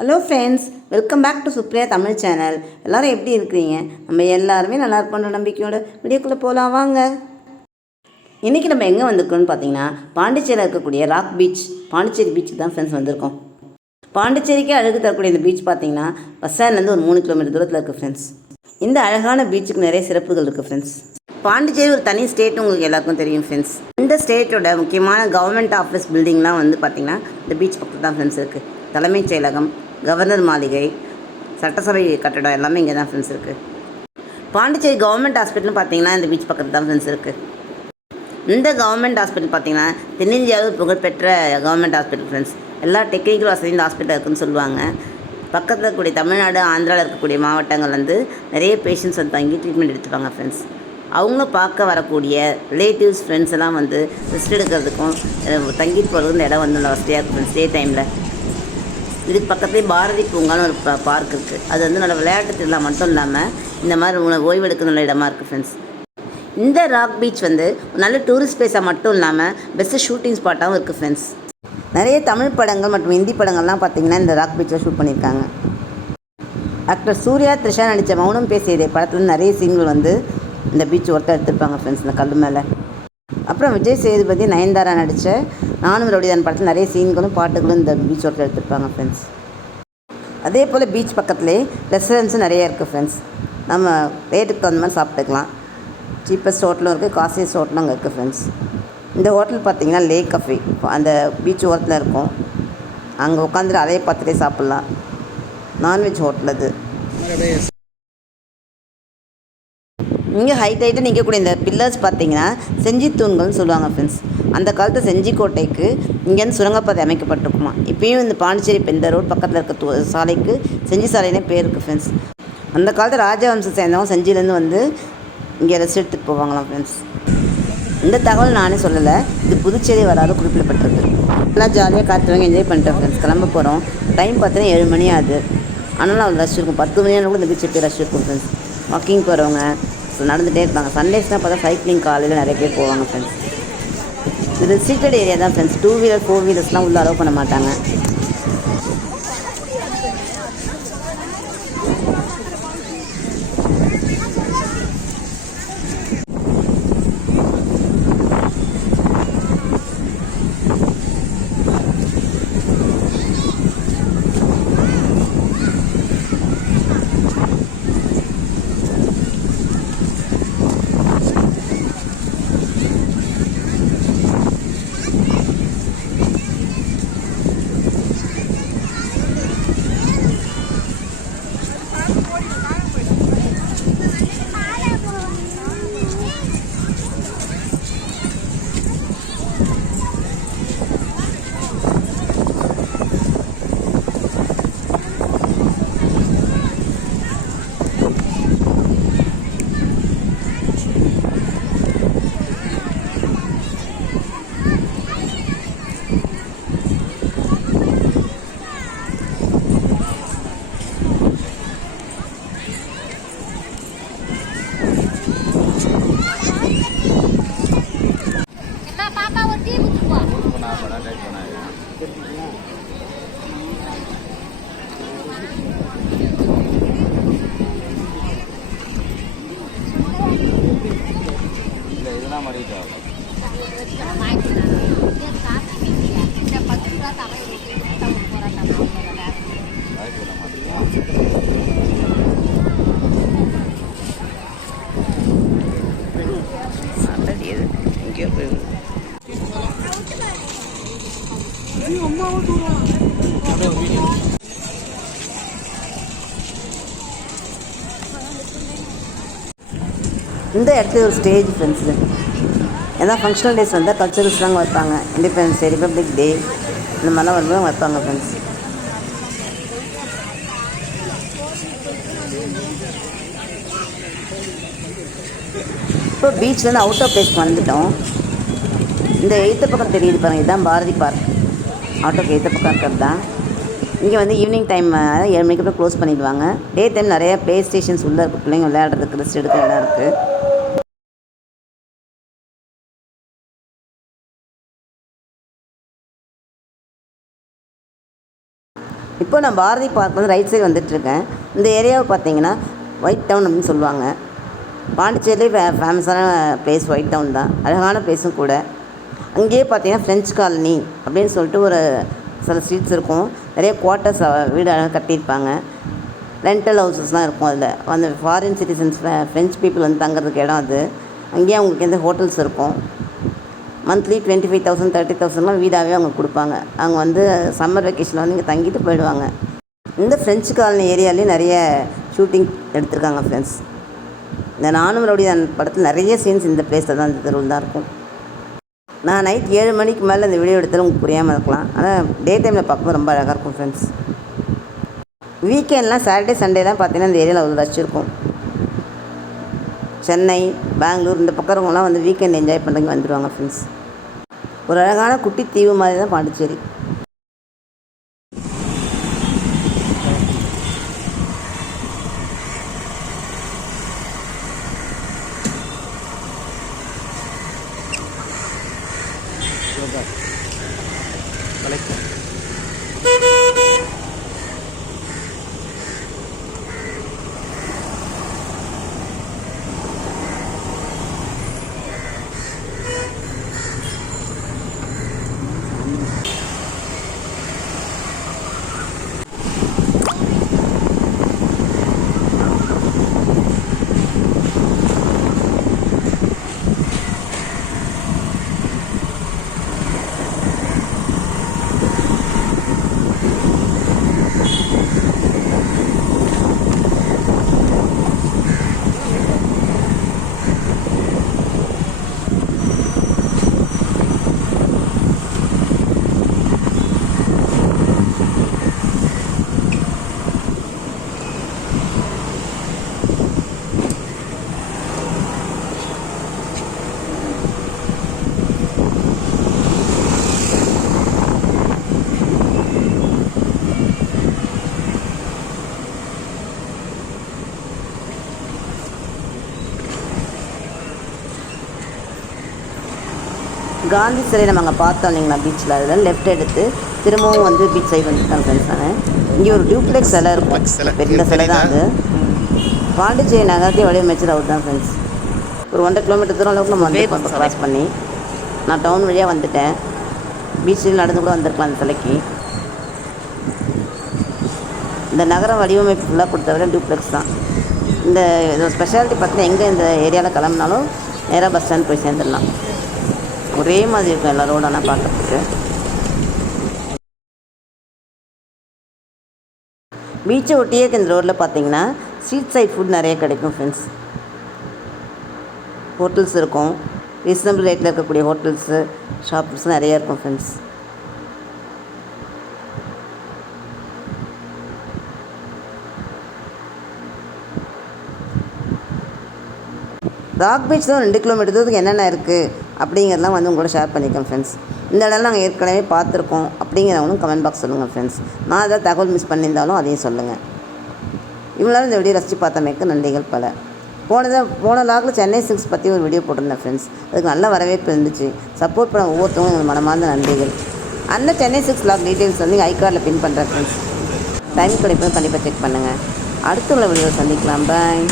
Hello friends, welcome back to Supriya Tamil channel. எல்லோரும் எப்படி இருக்கிறீங்க? நம்ம எல்லாருமே நல்லா இருப்போன்ற நம்பிக்கையோட வீடியோக்குள்ளே போகலாம் வாங்க. இன்றைக்கி நம்ம எங்கே வந்திருக்கோம்னு பார்த்தீங்கன்னா, பாண்டிச்சேரியில் இருக்கக்கூடிய ராக் பீச், பாண்டிச்சேரி பீச்சுக்கு தான் ஃப்ரெண்ட்ஸ் வந்திருக்கோம். பாண்டிச்சேரிக்கு அழகு தரக்கூடிய இந்த பீச் பார்த்தீங்கன்னா, பஸ் ஸ்டாண்ட்லேருந்து ஒரு 3 கிலோமீட்டர் தூரத்தில் இருக்குது ஃப்ரெண்ட்ஸ். இந்த அழகான பீச்சுக்கு நிறைய சிறப்புகள் இருக்குது ஃப்ரெண்ட்ஸ். பாண்டிச்சேரி ஒரு தனி ஸ்டேட் உங்களுக்கு எல்லாருக்கும் தெரியும் ஃப்ரெண்ட்ஸ். இந்த ஸ்டேட்டோட முக்கியமான கவர்மெண்ட் ஆஃபீஸ் பில்டிங்லாம் வந்து பார்த்திங்கன்னா இந்த பீச் பக்கத்தில் தான் ஃப்ரெண்ட்ஸ் இருக்குது. தலைமைச் செயலகம், கவர்னர் மாளிகை, சட்டசபை கட்டடம் எல்லாமே இங்கே தான் ஃப்ரெண்ட்ஸ் இருக்குது. பாண்டிச்சேரி கவர்மெண்ட் ஹாஸ்பிட்டல்னு பார்த்தீங்கன்னா இந்த பீச் பக்கத்தில் தான் ஃப்ரெண்ட்ஸ் இருக்குது. இந்த கவர்மெண்ட் ஹாஸ்பிட்டல் பார்த்தீங்கன்னா தென்னிந்தியாவில் புகழ்பெற்ற கவர்மெண்ட் ஹாஸ்பிட்டல் ஃப்ரெண்ட்ஸ். எல்லா டெக்னிக்கல் வசதி இந்த ஹாஸ்பிட்டல் இருக்குதுன்னு சொல்லுவாங்க. பக்கத்தில் இருக்கக்கூடிய தமிழ்நாடு, ஆந்திராவில் இருக்கக்கூடிய மாவட்டங்கள் வந்து நிறைய பேஷண்ட்ஸ் வந்து தங்கி ட்ரீட்மெண்ட் எடுத்துப்பாங்க ஃப்ரெண்ட்ஸ். அவங்க பார்க்க வரக்கூடிய ரிலேட்டிவ்ஸ், ஃப்ரெண்ட்ஸ் எல்லாம் வந்து ரெஸ்ட் எடுக்கிறதுக்கும் தங்கிட்டு போகிறதுக்கும் இந்த இடம் வந்து நல்லா வசதியாக இருக்கும் ஃப்ரெண்ட்ஸ். டே டைமில் இதுக்கு பக்கத்துலேயே பாரதி பூங்கான்னு ஒரு பார்க் இருக்குது. அது வந்து நல்ல விளையாட்டு திருவிழா மட்டும் இல்லாமல் இந்த மாதிரி ஓய்வெடுக்க நல்ல இடமா இருக்குது ஃப்ரெண்ட்ஸ். இந்த ராக் பீச் வந்து நல்ல டூரிஸ்ட் பிளேஸாக மட்டும் இல்லாமல் பெஸ்ட்டு ஷூட்டிங் ஸ்பாட்டாகவும் இருக்குது ஃப்ரெண்ட்ஸ். நிறைய தமிழ் படங்கள் மற்றும் ஹிந்தி படங்கள்லாம் பார்த்திங்கன்னா இந்த ராக் பீச்சில் ஷூட் பண்ணியிருக்காங்க. ஆக்டர் சூர்யா, த்ரிஷா நடித்த மௌனம் பேசியதே படத்தில் நிறைய சீன்கள் வந்து இந்த பீச் ஒருத்தர் எடுத்திருப்பாங்க ஃப்ரெண்ட்ஸ், இந்த கல் மேலே. அப்புறம் விஜய் சேதுபதி, நயன்தாரா நடித்த நானும் ரவுடிதான் படத்தில் நிறைய சீன்களும் பாட்டுகளும் இந்த பீச் ஒருத்தர் எடுத்திருப்பாங்க ஃப்ரெண்ட்ஸ். அதே போல் பீச் பக்கத்துலேயே ரெஸ்டாரண்ட்ஸும் நிறைய இருக்குது ஃப்ரெண்ட்ஸ். நம்ம ரேட்டுக்கு தகுந்த மாதிரி சாப்பிட்டுக்கலாம். சீப்பஸ்ட் ஹோட்டலும் இருக்குது, காஸ்ட்லியஸ்ட் ஹோட்டலும் அங்கே இருக்குது ஃப்ரெண்ட்ஸ். இந்த ஹோட்டல் பார்த்திங்கன்னா லேக் கஃபே, அந்த பீச் ஓரத்தில் இருக்கும். அங்கே உட்காந்துட்டு அதையே பார்த்துட்டே சாப்பிட்லாம். நான்வெஜ் ஹோட்டல் அது. இங்கே ஹைட்டாக நிற்கக்கூடிய இந்த பில்லர்ஸ் பார்த்திங்கன்னா செஞ்சி தூண்கள்னு சொல்லுவாங்க ஃப்ரெண்ட்ஸ். அந்த காலத்து செஞ்சிக்கோட்டைக்கு இங்கேருந்து சுரங்கப்பாதை அமைக்கப்பட்டிருக்குமா. இப்போயும் இந்த பாண்டிச்சேரி இந்த ரோடு பக்கத்தில் இருக்க சாலைக்கு செஞ்சி சாலைனே பேர் இருக்குது ஃப்ரெண்ட்ஸ். அந்த காலத்து ராஜவம்சம் சேர்ந்தவங்க செஞ்சிலேருந்து வந்து இங்கே ரெஸ்ட் எடுத்துகிட்டு போவாங்களாம் ஃப்ரெண்ட்ஸ். இந்த தகவல் நானே சொல்லலை, இது புதுச்சேரி வராது குறிப்பிடப்பட்டிருக்கு. நல்லா ஜாலியாக காற்றுவாங்க, என்ஜாய் பண்ணிட்டோம் ஃப்ரெண்ட்ஸ். கிளம்ப போகிறோம். டைம் பார்த்தீங்கன்னா 7 மணி ஆகுது. ஆனாலும் அவ்வளோ ரஷ் இருக்கும். 10 மணி கூட இந்த பீச் எப்படி ரஷ் இருக்கும் ஃப்ரெண்ட்ஸ். வாக்கிங் போகிறவங்க நடந்துகிட்டே இருப்பாங்க. சண்டேஸ்னால் பார்த்தா சைக்கிளிங் காலையில் நிறைய பேர் போவாங்க ஃப்ரெண்ட்ஸ். இது சீக்ரெட் ஏரியா தான் ஃப்ரெண்ட்ஸ். 2 வீலர் 4 வீலர்ஸ்லாம் உள்ள அலோவ் பண்ண மாட்டாங்க. இந்த இடத்துல ஒரு ஸ்டேஜ் ஃப்ரெண்ட்ஸு. ஏதாவது ஃபங்க்ஷனல் டேஸ் வந்தால் கல்ச்சரல்ஸ்லாம் வைப்பாங்க. இண்டிபெண்டன்ஸ் டே, ரிப்பப்ளிக் டே, இந்த மாதிரிலாம் வரும்போது வைப்பாங்க ஃப்ரெண்ட்ஸ். இப்போ பீச்லேருந்து அவுட் ஆஃப் பிளேஸ்க்கு வந்துவிட்டோம். இந்த எய்த்த பக்கம் தெரியுது பாருங்கள், இதுதான் பாரதி பார்க். ஆட்டோக்கு எய்த்த பக்கம் இருக்கிறது தான். இங்கே வந்து ஈவினிங் டைம் 7 மணிக்கு அப்புறம் க்ளோஸ் பண்ணிடுவாங்க. டே டைம் நிறைய ப்ளே ஸ்டேஷன்ஸ் உள்ளே இருக்குது. பிள்ளைங்க விளையாடுறதுக்கு, ரெஸ்ட் எடுக்கிற இடம் இருக்குது. இப்போ நான் பாரதி பார்க் வந்து ரைட் சைடு வந்துட்டுருக்கேன். இந்த ஏரியாவை பார்த்தீங்கன்னா ஒயிட் டவுன் அப்படின்னு சொல்லுவாங்க. பாண்டிச்சேரியிலே ஃபேமஸான பிளேஸ் ஒயிட் டவுன் தான், அழகான பிளேஸும் கூட. அங்கேயே பார்த்தீங்கன்னா ஃப்ரெஞ்ச் காலனி அப்படின்னு சொல்லிட்டு ஒரு சில ஸ்ட்ரீட்ஸ் இருக்கும். நிறைய குவார்ட்டர்ஸ் வீடு அழகாக கட்டியிருப்பாங்க. ரெண்டல் ஹவுசஸ்லாம் இருக்கும். அதில் அந்த ஃபாரின் சிட்டிசன்ஸ் ஃப்ரெஞ்ச் பீப்புள் வந்து தங்குறதுக்கு இடம் அது. அங்கேயே அவங்களுக்கு எந்த ஹோட்டல்ஸ் இருக்கும். மந்த்லி 25,000 30,000லாம் வீடாகவே அவங்க கொடுப்பாங்க. அவங்க வந்து சம்மர் வெக்கேஷனில் வந்து இங்கே தங்கிட்டு போயிடுவாங்க. இந்த ஃப்ரெஞ்சு காலனி ஏரியாலேயும் நிறைய ஷூட்டிங் எடுத்திருக்காங்க ஃப்ரெண்ட்ஸ். இந்த நானும் ரவுடிதான் படத்தில் நிறைய சீன்ஸ் இந்த பிளேஸில் தான், இந்த தெருவில் தான் இருக்கும். நான் நைட் 7 மணிக்கு மேலே இந்த வீடியோ எடுத்தாலும் உங்களுக்கு புரியாமல் இருக்கலாம். ஆனால் டே டைமில் பார்க்கும்போது ரொம்ப அழகாக இருக்கும் ஃப்ரெண்ட்ஸ். வீக்கெண்ட்லாம் சாட்டர்டே சண்டேலாம் பார்த்தீங்கன்னா இந்த ஏரியாவில் அவ்வளோ ரஷ் இருக்கும். சென்னை, பெங்களூர் இந்த பக்கம் இருக்கவங்களாம் வந்து வீக்கெண்ட் என்ஜாய் பண்ணுறதுக்கு வந்துடுவாங்க ஃப்ரெண்ட்ஸ். ஒரு அழகான குட்டி தீவு மாதிரி தான் பாண்டிச்சேரி. காந்தி சிலை நம்ம அங்கே பார்த்தோம் இல்லைங்களா பீச்சில், அதில் லெஃப்ட் எடுத்து திரும்பவும் வந்து பீச் சைடு வந்துட்டேன் ஃப்ரெண்ட்ஸ். நான் இங்கே ஒரு டியூப்ளெக்ஸ் சிலை இருக்கும், பெரிய சிலை தான் அது. பாண்டிச்சேரி நகரத்தையும் வடிவமைச்சது அவர் தான் ஃப்ரெண்ட்ஸ். ஒரு 1.5 கிலோமீட்டர் தூரம் அளவுக்கு நம்ம வந்து கிராஸ் பண்ணி நான் டவுன் வழியாக வந்துட்டேன். பீச்சில் நடந்து கூட வந்திருக்கலாம் அந்த சிலைக்கு. இந்த நகரம் வடிவமைப்பு ஃபுல்லாக கொடுத்த விட டியூப்ளெக்ஸ் தான். இந்த ஸ்பெஷாலிட்டி பார்த்தீங்கன்னா எங்கே இந்த ஏரியாவில் கிளம்புனாலும் நேராக பஸ் ஸ்டாண்ட் போய் சேர்ந்துடலாம். ஒரே மாதிரி இருக்கும் எல்லா ரோடு. ஆனால் பார்க்கறதுக்கு பீச்சை ஒட்டியே இந்த ரோட்டில் பார்த்தீங்கன்னா ஸ்ட்ரீட் சைட் ஃபுட் நிறைய கிடைக்கும் ஃப்ரெண்ட்ஸ். ஹோட்டல்ஸ் இருக்கும், ரீசனபிள் ரேட்டில் இருக்கக்கூடிய ஹோட்டல்ஸு ஷாப்ஸ் நிறையா இருக்கும் ஃப்ரெண்ட்ஸ். ராக் பீச் தான் 2 கிலோமீட்டர் தூரத்துக்கு என்னென்ன இருக்குது அப்படிங்கிறதெல்லாம் வந்து உங்களோட ஷேர் பண்ணியிருக்கேன் ஃப்ரெண்ட்ஸ். இந்த இடம்லாம் நாங்கள் ஏற்கனவே பார்த்துருக்கோம் அப்படிங்கிறவங்களும் கமெண்ட் பாக்ஸ் சொல்லுங்கள் ஃப்ரெண்ட்ஸ். நான் ஏதாவது தகவல் மிஸ் பண்ணியிருந்தாலும் அதையும் சொல்லுங்கள். இவ்வளோ இந்த வீடியோ ரசித்து பார்த்தமைக்கு நன்றிகள் பல. போன லாகில் சென்னை சில்க்ஸ் பற்றி ஒரு வீடியோ போட்டிருந்தேன் ஃப்ரெண்ட்ஸ். அதுக்கு நல்ல வரவேற்பு இருந்துச்சு. சப்போர்ட் பண்ண ஒவ்வொருத்தவங்க எங்களுக்கு மனமார்ந்த நன்றிகள். அந்த சென்னை சில்க்ஸ் லாக் டீட்டெயில்ஸ் வந்து ஐகார்டில் பின் பண்ணுறேன் ஃப்ரெண்ட்ஸ். டைம் கிடைப்பது கண்டிப்பாக செக் பண்ணுங்கள். அடுத்த உள்ள வீடியோ சந்திக்கலாம். பாய்.